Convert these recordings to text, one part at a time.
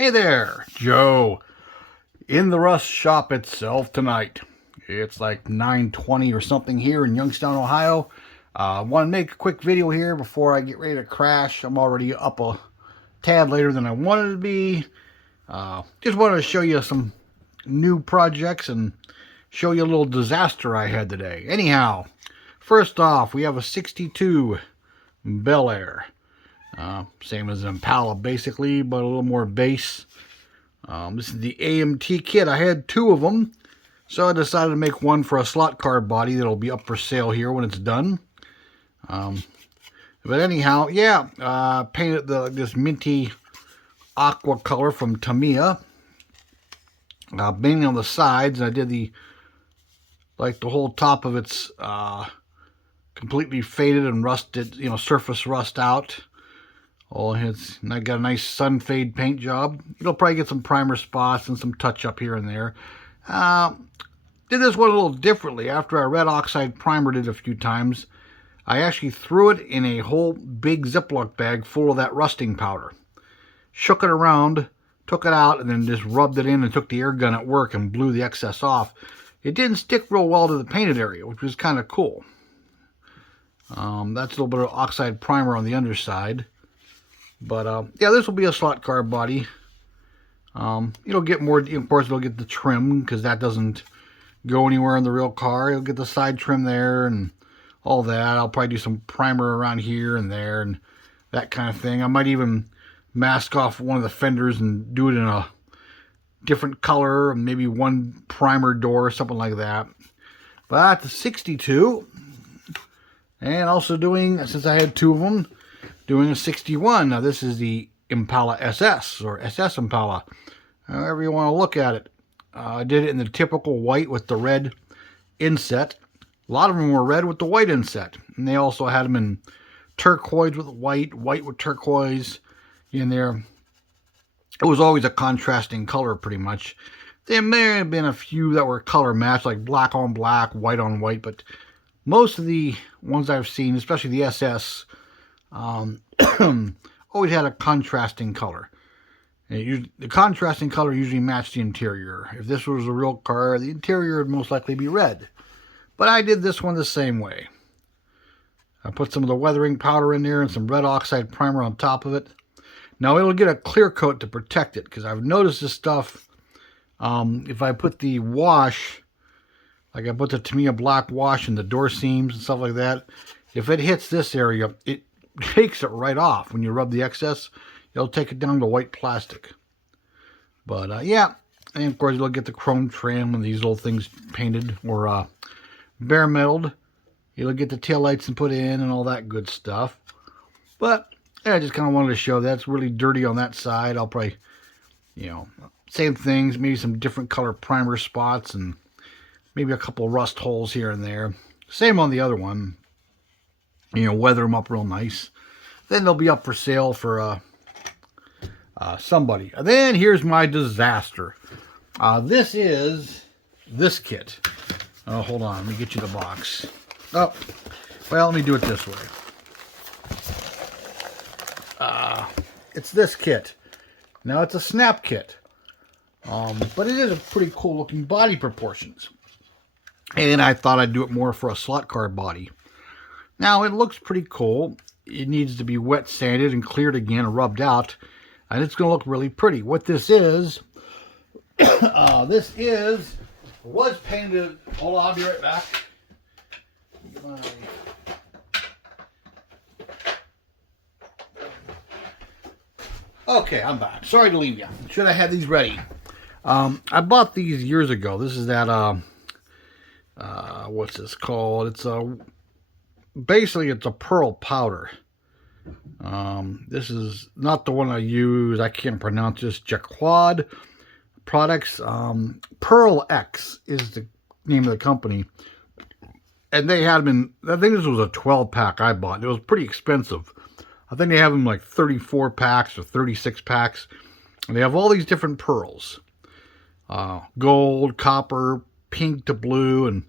Hey there, Joe, in the rust shop itself tonight. It's like 9:20 or something here in Youngstown, Ohio. I want to make a quick video here before I get ready to crash. I'm already up a tad later than I wanted to be. Just wanted to show you some new projects and show you a little disaster I had today. Anyhow, first off, we have a 62 Belair. Same as an Impala basically, but a little more bass. This is the AMT kit. I had two of them, so I decided to make one for a slot car body that'll be up for sale here when it's done. But anyhow, yeah, painted this minty aqua color from Tamiya. Mainly on the sides, and I did the whole top of it's completely faded and rusted, surface rust out. Oh, and I got a nice sun fade paint job. It'll probably get some primer spots and some touch up here and there. Did this one a little differently. After I red oxide primered it a few times, I actually threw it in a whole big Ziploc bag full of that rusting powder. Shook it around, took it out, and then just rubbed it in and took the air gun at work and blew the excess off. It didn't stick real well to the painted area, which was kind of cool. That's a little bit of oxide primer on the underside. But, yeah, this will be a slot car body. It'll get more, of course, it'll get the trim, because that doesn't go anywhere in the real car. It'll get the side trim there and all that. I'll probably do some primer around here and there and that kind of thing. I might even mask off one of the fenders and do it in a different color, maybe one primer door or something like that. But the 62, and also doing, since I had two of them, doing a 61. Now this is the Impala SS, or SS Impala, however you want to look at it. I did it in the typical white with the red inset. A lot of them were red with the white inset, and they also had them in turquoise with white, white with turquoise in there. It was always a contrasting color pretty much. There may have been a few that were color matched, like black on black, white on white, but most of the ones I've seen, especially the SS, always had a contrasting color. The contrasting color usually matched the interior. If this was a real car, the interior would most likely be red. But I did this one the same way. I put some of the weathering powder in there and some red oxide primer on top of it. Now it'll get a clear coat to protect it, because I've noticed this stuff, if I put the wash, like I put the Tamiya black wash in the door seams and stuff like that, if it hits this area, it takes it right off. When you rub the excess, it'll take it down to white plastic. But yeah, and of course you'll get the chrome trim and these little things painted or bare metaled. You'll get the taillights and put in and all that good stuff. But yeah, I just kind of wanted to show that's really dirty on that side. I'll probably, same things, maybe some different color primer spots and maybe a couple rust holes here and there. Same on the other one. Weather them up real nice. Then they'll be up for sale for somebody. And then here's my disaster. This is this kit. Oh, hold on. Let me get you the box. Oh, well, let me do it this way. It's this kit. Now, it's a snap kit. But it is a pretty cool looking body proportions. And I thought I'd do it more for a slot car body. Now, it looks pretty cool. It needs to be wet sanded and cleared again and rubbed out. And it's going to look really pretty. What this is, was painted. Hold on, I'll be right back. Okay, I'm back. Sorry to leave you. Should I have these ready? I bought these years ago. This is that, what's this called? It's basically it's a pearl powder. This is not the one I use. I can't pronounce this. Jaquad Products. Pearl X is the name of the company. And they had them in, I think this was a 12 pack I bought. It was pretty expensive. I think they have them like 34 packs or 36 packs. And they have all these different pearls. Gold, copper, pink to blue, and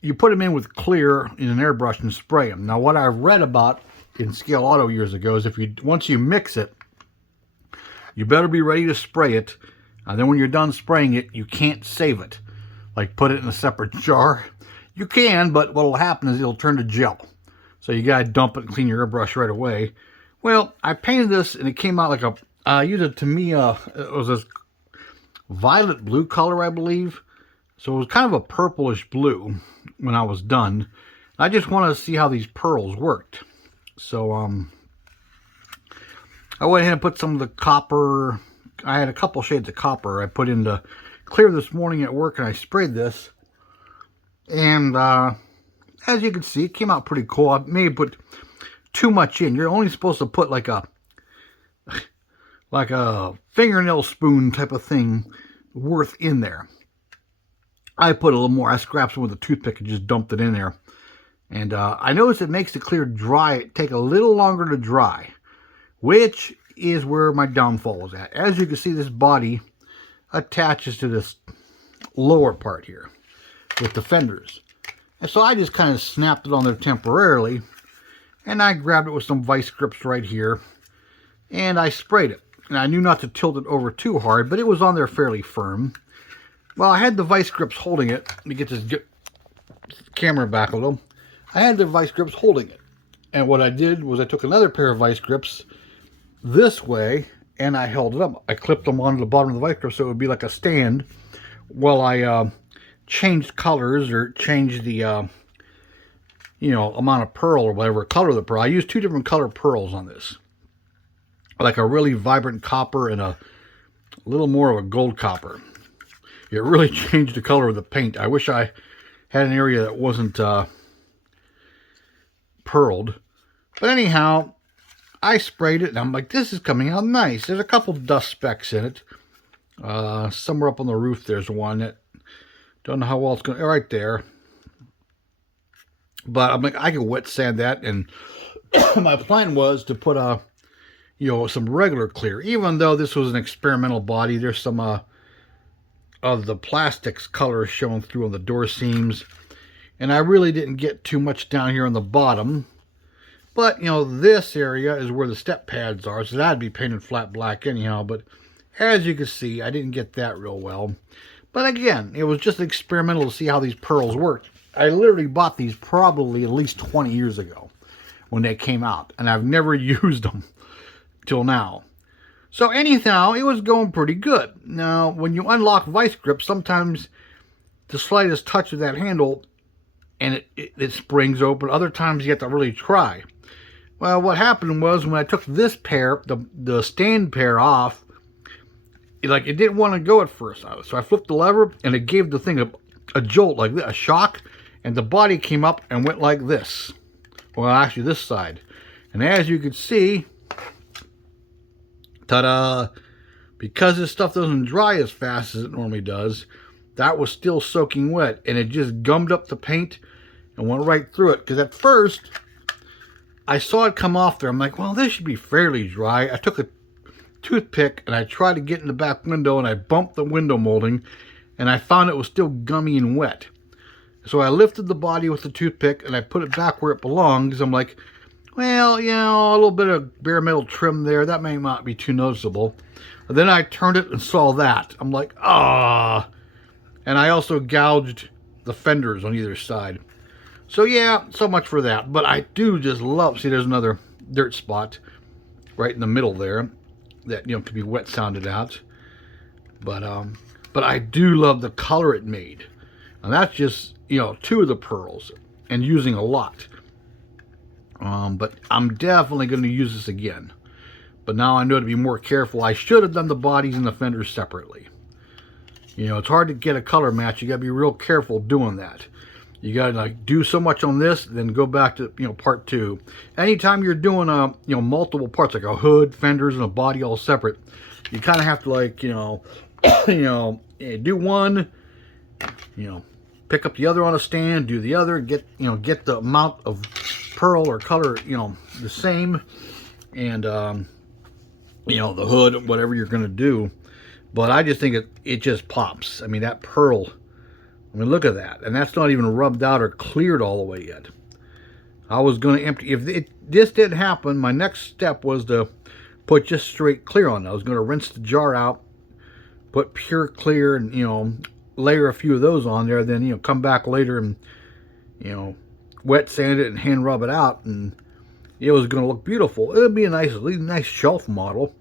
you put them in with clear in an airbrush and spray them. Now, what I've read about in Scale Auto years ago is once you mix it, you better be ready to spray it. And then when you're done spraying it, you can't save it. Like put it in a separate jar. You can, but what will happen is it'll turn to gel. So you gotta dump it and clean your airbrush right away. Well, I painted this and it came out like a, I used a Tamiya, it was this violet blue color, I believe. So it was kind of a purplish blue when I was done. I just wanted to see how these pearls worked. So I went ahead and put some of the copper. I had a couple shades of copper I put into clear this morning at work, and I sprayed this. And as you can see, it came out pretty cool. I may put too much in. You're only supposed to put like a fingernail spoon type of thing worth in there. I put a little more. I scraped some with a toothpick and just dumped it in there. And I noticed it makes the clear take a little longer to dry, which is where my downfall is at. As you can see, this body attaches to this lower part here with the fenders. And so I just kind of snapped it on there temporarily, and I grabbed it with some vice grips right here, and I sprayed it. And I knew not to tilt it over too hard, but it was on there fairly firm. Well, I had the vice grips holding it. Let me get this camera back a little. I had the vice grips holding it. And what I did was I took another pair of vice grips this way, and I held it up. I clipped them onto the bottom of the vice grip so it would be like a stand while I changed colors or changed the amount of pearl or whatever color of the pearl. I used two different color pearls on this, like a really vibrant copper and a little more of a gold copper. It really changed the color of the paint. I wish I had an area that wasn't pearled. But anyhow, I sprayed it, and I'm like, this is coming out nice. There's a couple dust specks in it. Somewhere up on the roof there's one that don't know how well it's going to, right there. But I'm like, I can wet sand that, and my plan was to put some regular clear. Even though this was an experimental body, there's some of the plastics color showing through on the door seams, and I really didn't get too much down here on the bottom. But this area is where the step pads are, so that'd be painted flat black anyhow. But as you can see, I didn't get that real well. But again, it was just experimental to see how these pearls worked. I literally bought these probably at least 20 years ago when they came out, and I've never used them till now. So anyhow, it was going pretty good. Now, when you unlock vice grips, sometimes the slightest touch of that handle and it springs open. Other times you have to really try. Well, what happened was when I took this pair, the stand pair off, it didn't want to go at first. So I flipped the lever, and it gave the thing a jolt like this, a shock, and the body came up and went like this. Well, actually this side. And as you can see, ta-da! Because this stuff doesn't dry as fast as it normally does, that was still soaking wet, and it just gummed up the paint and went right through it. Because at first, I saw it come off there. I'm like, well, this should be fairly dry. I took a toothpick, and I tried to get in the back window, and I bumped the window molding, and I found it was still gummy and wet. So I lifted the body with the toothpick, and I put it back where it belongs. I'm like, well, a little bit of bare metal trim there. That may not be too noticeable. But then I turned it and saw that. I'm like, ah. And I also gouged the fenders on either side. So yeah, so much for that. But I do just love, see, there's another dirt spot right in the middle there that, could be wet sounded out. But I do love the color it made. And that's just, two of the pearls and using a lot. But I'm definitely going to use this again. But now I know to be more careful. I should have done the bodies and the fenders separately. It's hard to get a color match. You got to be real careful doing that. You got to do so much on this, then go back to part two. Anytime you're doing multiple parts, like a hood, fenders, and a body all separate, you kind of have to do one, pick up the other on a stand, do the other, get the amount of pearl or color the same, and the hood, whatever you're going to do. But I just think it just pops. I mean, that pearl, look at that. And that's not even rubbed out or cleared all the way yet. I was going to empty, if this didn't happen, my next step was to put just straight clear on. I was going to rinse the jar out, put pure clear, and, you know, layer a few of those on there. Then, you know, come back later and, you know, wet sand it and hand rub it out, and it was going to look beautiful. It would be a nice shelf model,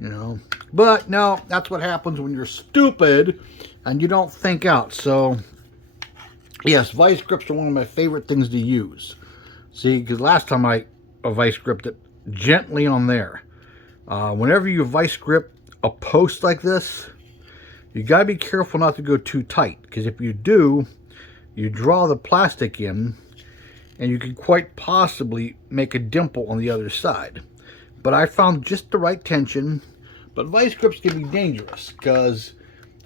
you know. But no, that's what happens when you're stupid and you don't think out. So, yes, vice grips are one of my favorite things to use. See, because last time I vice gripped it gently on there. Whenever you vice grip a post like this, you got to be careful not to go too tight, because if you do, you draw the plastic in and you could quite possibly make a dimple on the other side. But I found just the right tension. But vice grips can be dangerous because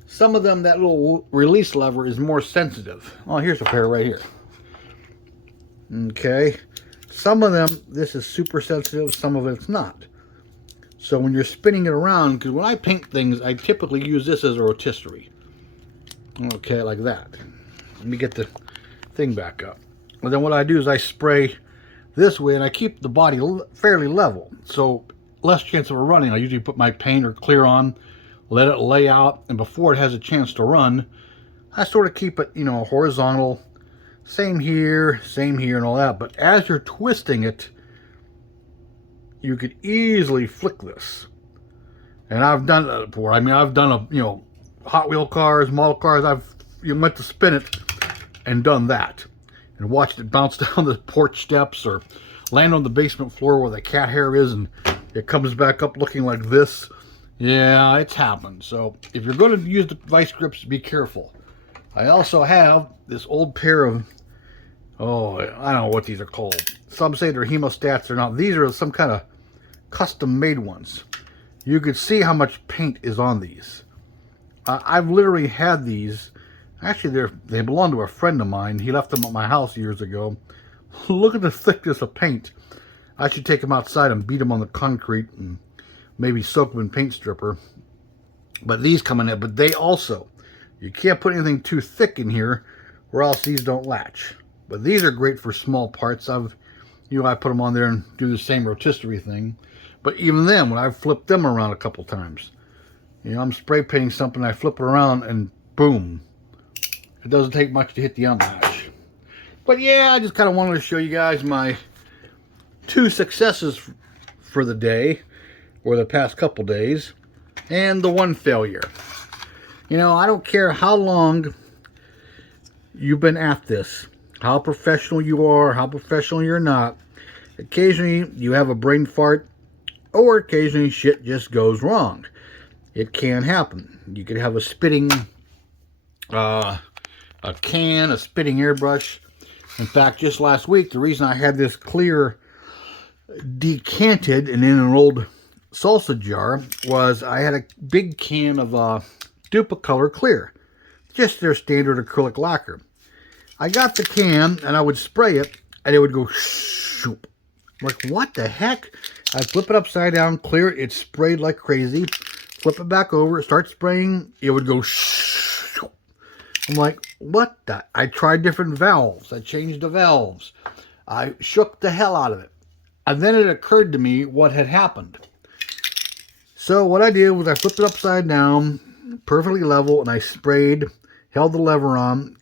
some of them, that little release lever is more sensitive. Oh, here's a pair right here. Okay. Some of them, this is super sensitive, some of it's not. So when you're spinning it around, because when I paint things, I typically use this as a rotisserie. Okay, like that. Let me get the thing back up. And then what I do is I spray this way, and I keep the body fairly level. So less chance of a running. I usually put my paint or clear on, let it lay out, and before it has a chance to run, I sort of keep it, you know, horizontal. Same here, and all that. But as you're twisting it, you could easily flick this. And I've done that before. I mean, I've done you know, Hot Wheel cars, model cars. You went to spin it and done that, and watched it bounce down the porch steps or land on the basement floor where the cat hair is, and it comes back up looking like this. Yeah, it's happened. So if you're going to use the vice grips, be careful. I also have this old pair of, oh, I don't know what these are called. Some say they're hemostats. They're not. These are some kind of custom made ones. You could see how much paint is on these. I've literally had these. Actually, they belong to a friend of mine. He left them at my house years ago. Look at the thickness of paint. I should take them outside and beat them on the concrete and maybe soak them in paint stripper. But these come in it. But they also, you can't put anything too thick in here or else these don't latch. But these are great for small parts. I put them on there and do the same rotisserie thing. But even then, when I've flipped them around a couple times, you know, I'm spray painting something, I flip it around and boom. It doesn't take much to hit the unlatch. But yeah, I just kind of wanted to show you guys my 2 successes for the day, or the past couple days, and the 1 failure. You know, I don't care how long you've been at this, how professional you are, how professional you're not. Occasionally you have a brain fart, or occasionally shit just goes wrong. It can happen. You could have a spitting a can, a spitting airbrush. In fact, just last week, the reason I had this clear decanted and in an old salsa jar was I had a big can of Duplicolor clear, just their standard acrylic lacquer. I got the can and I would spray it and it would go shoop. I'm like, what the heck? I'd flip it upside down, clear it, it sprayed like crazy. Flip it back over, start spraying, it would go shoop. I'm like, what the? I tried different valves. I changed the valves. I shook the hell out of it. And then it occurred to me what had happened. So what I did was I flipped it upside down, perfectly level, and I sprayed, held the lever on,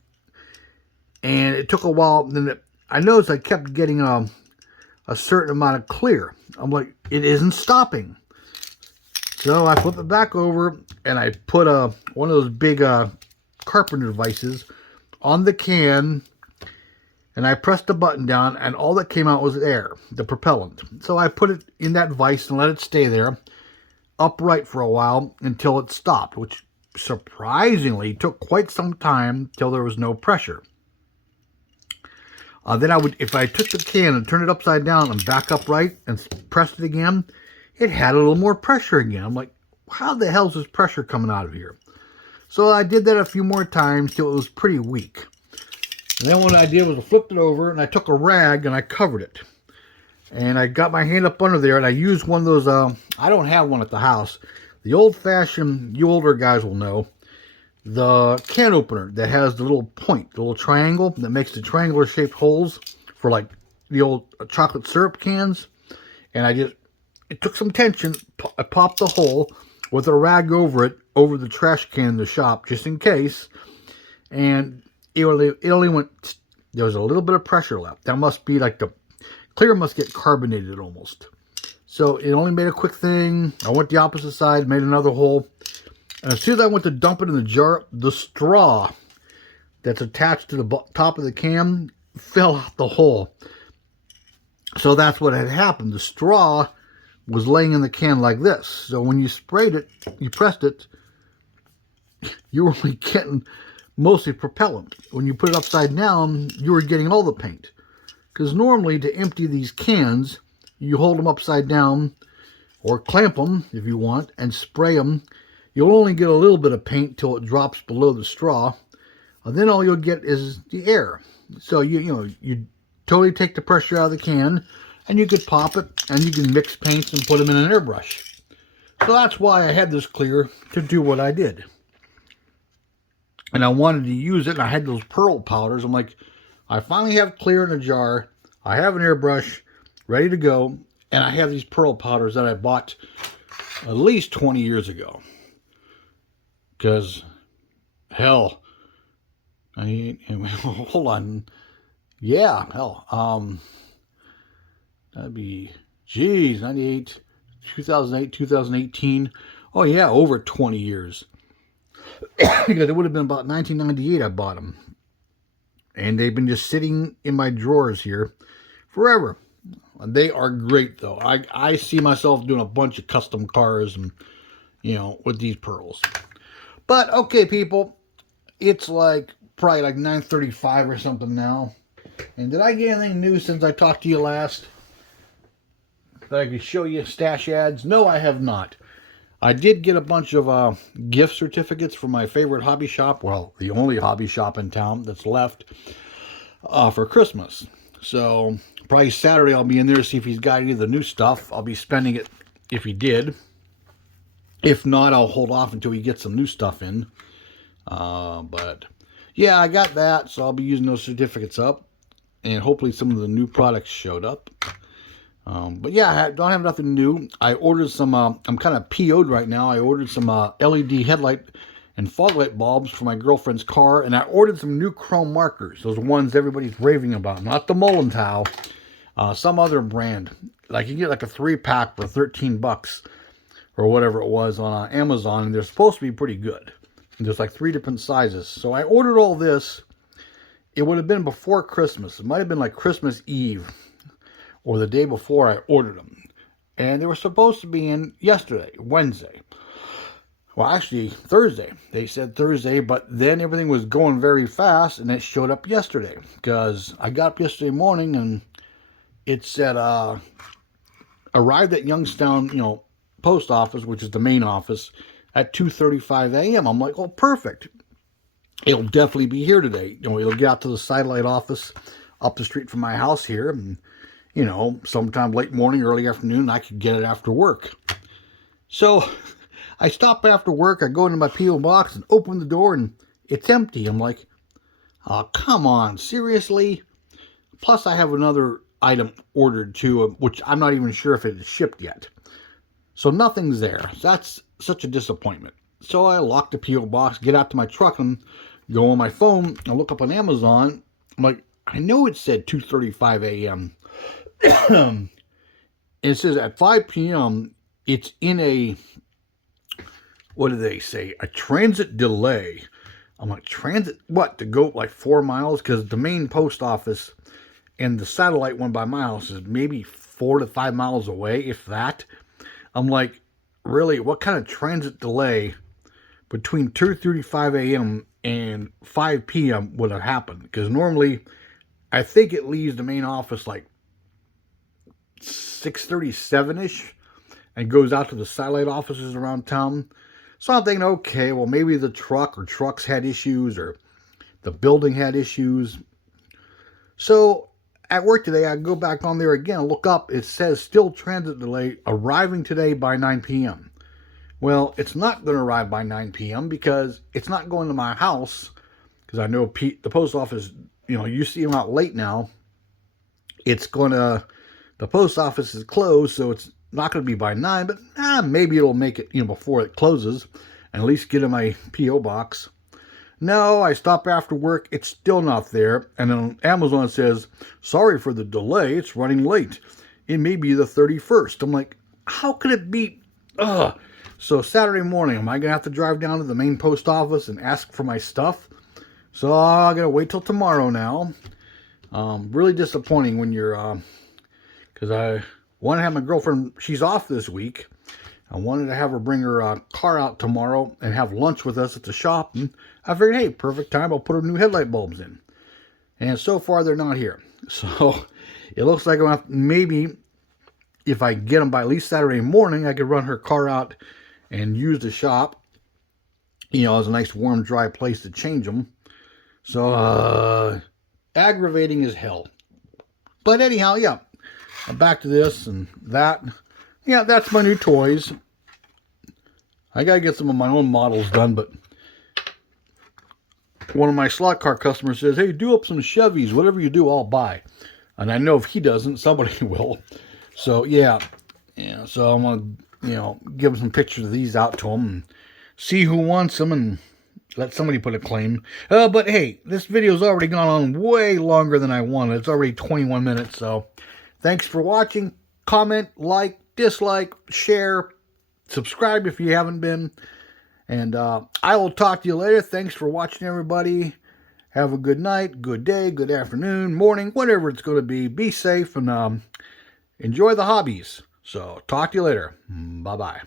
and it took a while. Then I noticed I kept getting a certain amount of clear. I'm like, it isn't stopping. So I flip it back over, and I put one of those big carpenter vices on the can, and I pressed the button down, and all that came out was air, the propellant. So I put it in that vise and let it stay there upright for a while until it stopped, which surprisingly took quite some time till there was no pressure. Then I would, if I took the can and turned it upside down and back upright and pressed it again, it had a little more pressure again. I'm like, how the hell is this pressure coming out of here? So I did that a few more times till it was pretty weak. And then what I did was I flipped it over and I took a rag and I covered it. And I got my hand up under there and I used one of those, I don't have one at the house. The old-fashioned, you older guys will know, the can opener that has the little point, the little triangle that makes the triangular shaped holes for like the old chocolate syrup cans. And I just it took some tension. I popped the hole with a rag over it, over the trash can in the shop, just in case. And it only went, there was a little bit of pressure left. That must be like the clear must get carbonated almost. So it only made a quick thing. I went the opposite side, made another hole. And as soon as I went to dump it in the jar, the straw that's attached to the top of the can fell out the hole. So that's what had happened. The straw was laying in the can like this. So when you sprayed it, you pressed it, you were only getting mostly propellant. When you put it upside down, you were getting all the paint. Because normally to empty these cans, you hold them upside down or clamp them if you want and spray them. You'll only get a little bit of paint till it drops below the straw. And then all you'll get is the air. So you totally take the pressure out of the can, and you could pop it, and you can mix paints and put them in an airbrush. So that's why I had this clear to do what I did. And I wanted to use it, and I had those pearl powders. I'm like, I finally have clear in a jar. I have an airbrush ready to go, and I have these pearl powders that I bought at least 20 years ago. Because, hell, hold on. Yeah, hell, that'd be, geez, 98, 2008, 2018. Oh, yeah, over 20 years. Because it would have been about 1998 I bought them. And they've been just sitting in my drawers here forever. They are great, though. I see myself doing a bunch of custom cars and, with these pearls. But, okay, people, it's like probably like 9:35 or something now. And did I get anything new since I talked to you last that I could show you stash ads? No, I have not. I did get a bunch of gift certificates from my favorite hobby shop. Well, the only hobby shop in town that's left for Christmas. So probably Saturday I'll be in there to see if he's got any of the new stuff. I'll be spending it if he did. If not, I'll hold off until he gets some new stuff in. But yeah, I got that, so I'll be using those certificates up. And hopefully some of the new products showed up. But yeah, I don't have nothing new. I ordered some, I'm kind of PO'd right now. I ordered some LED headlight and fog light bulbs for my girlfriend's car. And I ordered some new chrome markers. Those ones everybody's raving about. Not the Mullentow. Some other brand. Like you get like a 3-pack for 13 bucks. Or whatever it was on Amazon. And they're supposed to be pretty good. And there's like 3 different sizes. So I ordered all this. It would have been before Christmas. It might have been like Christmas Eve. Or the day before I ordered them. And they were supposed to be in yesterday, Wednesday. Well, actually, Thursday. They said Thursday, but then everything was going very fast, and it showed up yesterday. Because I got up yesterday morning, and it said, arrived at Youngstown, post office, which is the main office, at 2:35 a.m. I'm like, oh, perfect. It'll definitely be here today. It'll get out to the satellite office up the street from my house here, and sometime late morning, early afternoon, I could get it after work. So I stop after work, I go into my P.O. box and open the door, and it's empty. I'm like, oh, come on, seriously? Plus, I have another item ordered too, which I'm not even sure if it is shipped yet. So nothing's there. That's such a disappointment. So I lock the P.O. box, get out to my truck, and go on my phone and look up on Amazon. I'm like, I know it said 2:35 a.m., it says at 5 p.m. it's in a, what do they say, a transit delay. I'm like, transit what, to go like 4 miles? Because the main post office and the satellite one by my house is maybe 4 to 5 miles away, if that. I'm like, really, what kind of transit delay between 2:35 a.m. and 5 p.m. would have happened? Because normally I think it leaves the main office like 6:37-ish and goes out to the satellite offices around town. So I'm thinking, okay, well, maybe the truck or trucks had issues or the building had issues. So at work today, I go back on there again and look up. It says still transit delay, arriving today by 9 p.m. Well, it's not going to arrive by 9 p.m. because it's not going to my house. Because I know the post office, you see them out late now. It's going to... The post office is closed, so it's not going to be by 9, but maybe it'll make it, before it closes, and at least get in my P.O. box. No, I stop after work. It's still not there. And on Amazon it says, sorry for the delay. It's running late. It may be the 31st. I'm like, how could it be? Ugh. So Saturday morning, am I going to have to drive down to the main post office and ask for my stuff? So I got to wait till tomorrow now. Really disappointing when you're, because I want to have my girlfriend, she's off this week. I wanted to have her bring her car out tomorrow and have lunch with us at the shop. And I figured, hey, perfect time. I'll put her new headlight bulbs in. And so far, they're not here. So it looks like I'm maybe if I get them by at least Saturday morning, I could run her car out and use the shop, as a nice, warm, dry place to change them. So aggravating as hell. But anyhow, yeah, back to this and that. Yeah, that's my new toys. I gotta get some of my own models done, but one of my slot car customers says, hey, do up some Chevys. Whatever you do, I'll buy. And I know if he doesn't, somebody will. So, yeah. So I'm gonna, give him some pictures of these out to him and see who wants them and let somebody put a claim. But hey, this video's already gone on way longer than I wanted. It's already 21 minutes, so thanks for watching. Comment, like, dislike, share, subscribe if you haven't been. And I will talk to you later. Thanks for watching, everybody. Have a good night, good day, good afternoon, morning, whatever it's going to be. Be safe and enjoy the hobbies. So talk to you later. Bye-bye.